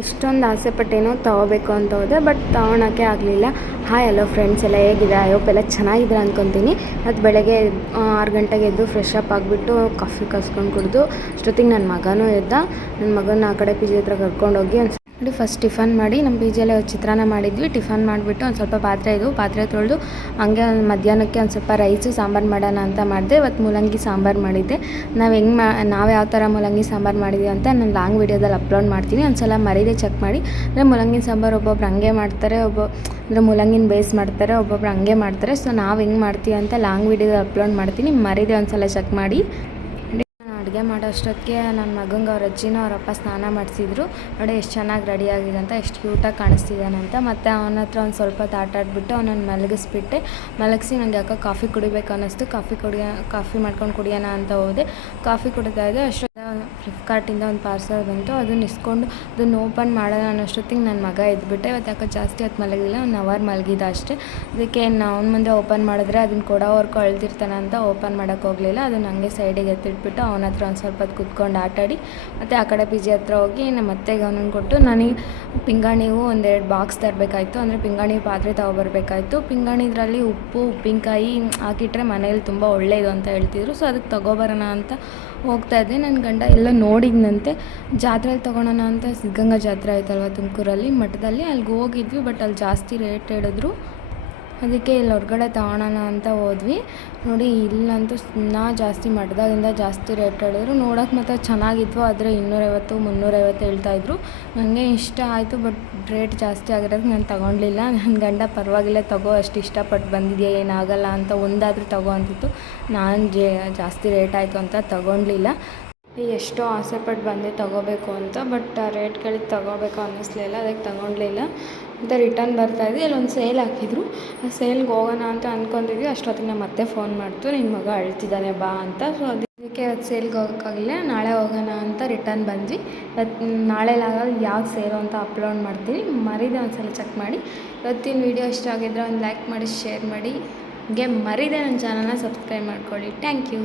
ಎಷ್ಟೊಂದು ಆಸೆ ಪಟ್ಟೇನೋ ತೊಗೋಬೇಕು ಅಂತ ಹೋದೆ, ಬಟ್ ತೊಗೊಳಕ್ಕೆ ಆಗಲಿಲ್ಲ. ಹಾಯ್ ಹಲೋ ಫ್ರೆಂಡ್ಸ್, ಎಲ್ಲ ಹೇಗಿದೆ? ಐ ಹೋಪ್ ಎಲ್ಲ ಚೆನ್ನಾಗಿದ್ರೆ ಅಂದ್ಕೊತೀನಿ. ಮತ್ತು ಬೆಳಗ್ಗೆ 6 ಗಂಟೆಗೆ ಎದ್ದು ಫ್ರೆಶ್ ಅಪ್ ಆಗಿಬಿಟ್ಟು ಕಾಫಿ ಕಾಸ್ಕೊಂಡು ಕುಡಿದು ಅಷ್ಟೊತ್ತಿಗೆ ನನ್ನ ಮಗನೂ ಎದ್ದ. ನನ್ನ ಮಗನ ಆ ಕಡೆ ಪಿ ಜಿ ಹತ್ರ ಕರ್ಕೊಂಡೋಗಿ ನೋಡಿ ಫಸ್ಟ್ ಟಿಫನ್ ಮಾಡಿ ನಮ್ಮ ಪಿ ಜಿಯಲ್ಲೇ ಚಿತ್ರಾನ್ನ ಮಾಡಿದ್ವಿ. ಟಿಫನ್ ಮಾಡಿಬಿಟ್ಟು ಒಂದು ಸ್ವಲ್ಪ ಪಾತ್ರೆ ತೊಳೆದು ಹಂಗೆ ಮಧ್ಯಾಹ್ನಕ್ಕೆ ಒಂದು ಸ್ವಲ್ಪ ರೈಸು ಸಾಂಬಾರು ಮಾಡೋಣ ಅಂತ ಮಾಡಿದೆ. ಇವತ್ತು ಮೂಲಂಗಿ ಸಾಂಬಾರು ಮಾಡಿದ್ದೆ. ನಾವು ಯಾವ ಥರ ಮೂಲಂಗಿ ಸಾಂಬಾರು ಮಾಡಿದ್ವಿ ಅಂತ ನಾನು ಲಾಂಗ್ ವೀಡಿಯೋದಲ್ಲಿ ಅಪ್ಲೋಡ್ ಮಾಡ್ತೀನಿ. ಒಂದು ಸಲ ಮರೀದೆ ಚೆಕ್ ಮಾಡಿ. ಅಂದರೆ ಮೂಲಂಗಿ ಸಾಂಬಾರು ಒಬ್ಬೊಬ್ರು ಹಂಗೆ ಮಾಡ್ತಾರೆ, ಅಂದರೆ ಮೂಲಂಗಿನ ಬೇಯಿಸಿ ಮಾಡ್ತಾರೆ, ಒಬ್ಬೊಬ್ರು ಹಂಗೆ ಮಾಡ್ತಾರೆ. ಸೊ ನಾವು ಹೆಂಗೆ ಮಾಡ್ತೀವಿ ಅಂತ ಲಾಂಗ್ ವೀಡಿಯೋದಲ್ಲಿ ಅಪ್ಲೋಡ್ ಮಾಡ್ತೀನಿ, ಮರೀದೆ ಒಂದು ಸಲ ಚೆಕ್ ಮಾಡಿ. ಅಡುಗೆ ಮಾಡೋ ಅಷ್ಟೊತ್ತಿಗೆ ನನ್ನ ಮಗಂಗೆ ಅವ್ರ ಅಜ್ಜಿನೂ ಅವರಪ್ಪ ಸ್ನಾನ ಮಾಡಿಸಿದ್ರು. ನೋಡಿ ಎಷ್ಟು ಚೆನ್ನಾಗಿ ರೆಡಿಯಾಗಿದೆ ಅಂತ, ಎಷ್ಟು ಕ್ಯೂಟಾಗಿ ಕಾಣಿಸ್ತಿದ್ದಾನಂತ. ಮತ್ತು ಅವನ ಹತ್ರ ಒಂದು ಸ್ವಲ್ಪ ಹೊತ್ತು ಆಟ ಆಡಿಬಿಟ್ಟು ಅವನನ್ನು ಮಲಗಿಸಿ ನನಗೆ ಯಾಕೋ ಕಾಫಿ ಕುಡಿಬೇಕು ಅನ್ನಿಸ್ತು. ಕಾಫಿ ಮಾಡ್ಕೊಂಡು ಕುಡಿಯೋಣ ಅಂತ ಹೋದೆ. ಕಾಫಿ ಕುಡಿತಾ ಇದ್ದೆ. ಅಷ್ಟೊತ್ತಿಗೆ ಫ್ಲಿಪ್ಕಾರ್ಟಿಂದ ಒಂದು ಪಾರ್ಸಲ್ ಬಂತು. ಅದನ್ನು ಓಪನ್ ಮಾಡೋಣ ಅನ್ನೋಷ್ಟೊತ್ತಿಗೆ ನನ್ನ ಮಗ ಎದ್ಬಿಟ್ಟೆ. ಇವತ್ತು ಯಾಕೋ ಜಾಸ್ತಿ ಹೊತ್ತು ಮಲಗಿಲ್ಲ, 1 ಅವರ್ ಮಲಗಿದ ಅಷ್ಟೇ. ಅದಕ್ಕೆ ಅವ್ನ ಮುಂದೆ ಓಪನ್ ಮಾಡಿದ್ರೆ ಅದನ್ನು ಕೊಡೋವರೆಗೂ ಅಳ್ತಿರ್ತಾನೆ ಅಂತ ಓಪನ್ ಮಾಡೋಕ್ಕೆ ಹೋಗಲಿಲ್ಲ. ಅದನ್ನು ಹಂಗೆ ಸೈಡಿಗೆ ಎತ್ತಿಟ್ಬಿಟ್ಟು ಅವನ ಹತ್ರ ಒಂದು ಸ್ವಲ್ಪ ಹೊತ್ತು ಕೂತ್ಕೊಂಡು ಆಟಾಡಿ ಮತ್ತು ಆ ಕಡೆ ಪಿ ಜಿ ಹತ್ರ ಹೋಗಿ ನಮ್ಮ ಅತ್ತೆಗೆ ಅವನನ್ನು ಕೊಟ್ಟು ನನಗೆ ಪಿಂಗಾಣಿಗೂ 1-2 ಬಾಕ್ಸ್ ತರಬೇಕಾಯಿತು. ಅಂದರೆ ಪಿಂಗಾಣಿ ಪಾತ್ರೆ ತೊಗೊಬರ್ಬೇಕಾಯಿತು. ಪಿಂಗಾಣಿದ್ರಲ್ಲಿ ಉಪ್ಪು ಉಪ್ಪಿನಕಾಯಿ ಹಾಕಿಟ್ರೆ ಮನೇಲಿ ತುಂಬ ಒಳ್ಳೆಯದು ಅಂತ ಹೇಳ್ತಿದ್ರು. ಸೊ ಅದಕ್ಕೆ ತೊಗೊಬರೋಣ ಅಂತ ಹೋಗ್ತಾಯಿದ್ದೆ. ನನ್ನ ಗಂಡ ಎಲ್ಲ ನೋಡಿದ್ನಂತೆ. ಜಾತ್ರೆಯಲ್ಲಿ ತೊಗೊಳೋಣ ಅಂತ ಸಿದ್ಧಗಂಗಾ ಜಾತ್ರೆ ಆಯ್ತಲ್ವ ತುಮಕೂರಲ್ಲಿ, ಮಠದಲ್ಲಿ, ಅಲ್ಲಿಗೆ ಹೋಗಿದ್ವಿ. ಬಟ್ ಅಲ್ಲಿ ಜಾಸ್ತಿ ರೇಟ್ ಹೇಳಿದ್ರು. ಅದಕ್ಕೆ ಇಲ್ಲಿ ಹೊರಗಡೆ ತೊಗೊಳೋಣ ಅಂತ ಹೋದ್ವಿ. ನೋಡಿ ಇಲ್ಲಂತೂ ಜಾಸ್ತಿ ಮಠದಾಗಿಂದ ಜಾಸ್ತಿ ರೇಟ್ ಹೇಳಿದ್ರು. ನೋಡೋಕೆ ಮಾತ್ರ ಚೆನ್ನಾಗಿದ್ವು, ಆದರೆ 250-350 ಹೇಳ್ತಾಯಿದ್ರು. ನನಗೆ ಇಷ್ಟ ಆಯಿತು, ಬಟ್ ರೇಟ್ ಜಾಸ್ತಿ ಆಗಿರೋದು ನಾನು ತೊಗೊಳ್ಲಿಲ್ಲ. ನನ್ನ ಗಂಡ ಪರವಾಗಿಲ್ಲ ತಗೋ, ಅಷ್ಟು ಇಷ್ಟಪಟ್ಟು ಬಂದಿದೆಯಾ, ಏನಾಗಲ್ಲ ಅಂತ ಒಂದಾದರೂ ತಗೋ ಅಂತಿತ್ತು. ನಾನು ಜಾಸ್ತಿ ರೇಟ್ ಆಯಿತು ಅಂತ ತೊಗೊಳ್ಲಿಲ್ಲ. ಎಷ್ಟೋ ಆಸೆಪಟ್ಟು ಬಂದೆ ತೊಗೋಬೇಕು ಅಂತ, ಬಟ್ ಆ ರೇಟ್ ಕೇಳಿದ್ದು ತೊಗೋಬೇಕು ಅನ್ನಿಸ್ಲಿಲ್ಲ. ಅದಕ್ಕೆ ತೊಗೊಳ್ಲಿಲ್ಲ. ಮತ್ತು ರಿಟರ್ನ್ ಬರ್ತಾಯಿದ್ವಿ. ಅಲ್ಲೊಂದು ಸೇಲ್ ಹಾಕಿದ್ರು. ಆ ಸೇಲ್ಗೆ ಹೋಗೋಣ ಅಂತ ಅಂದ್ಕೊಂಡಿದ್ವಿ. ಅಷ್ಟೊತ್ತಿಗೆ ನಮ್ಮ ಅತ್ತೆ ಫೋನ್ ಮಾಡ್ತು, ನಿನ್ನ ಮಗ ಅಳ್ತಿದ್ದಾನೆ ಬಾ ಅಂತ. ಸೊ ಅದಕ್ಕೆ ಇವತ್ತು ಸೇಲ್ಗೆ ಹೋಗೋಕ್ಕಾಗಿಲ್ಲ, ನಾಳೆ ಹೋಗೋಣ ಅಂತ ರಿಟರ್ನ್ ಬಂದ್ವಿ. ನಾಳೆಲಾಗ ಯಾವ್ದು ಸೇಲು ಅಂತ ಅಪ್ಲೋಡ್ ಮಾಡ್ತೀನಿ, ಮರೀದೆ ಒಂದು ಸಲ ಚೆಕ್ ಮಾಡಿ. ಇವತ್ತಿನ ವೀಡಿಯೋ ಇಷ್ಟ ಆಗಿದ್ರೆ ಒಂದು ಲೈಕ್ ಮಾಡಿ, ಶೇರ್ ಮಾಡಿ. ಹಾಗೆ ಮರೀದೆ ನನ್ನ ಚಾನಲ್ನ ಸಬ್ಸ್ಕ್ರೈಬ್ ಮಾಡ್ಕೊಳ್ಳಿ. Thank you.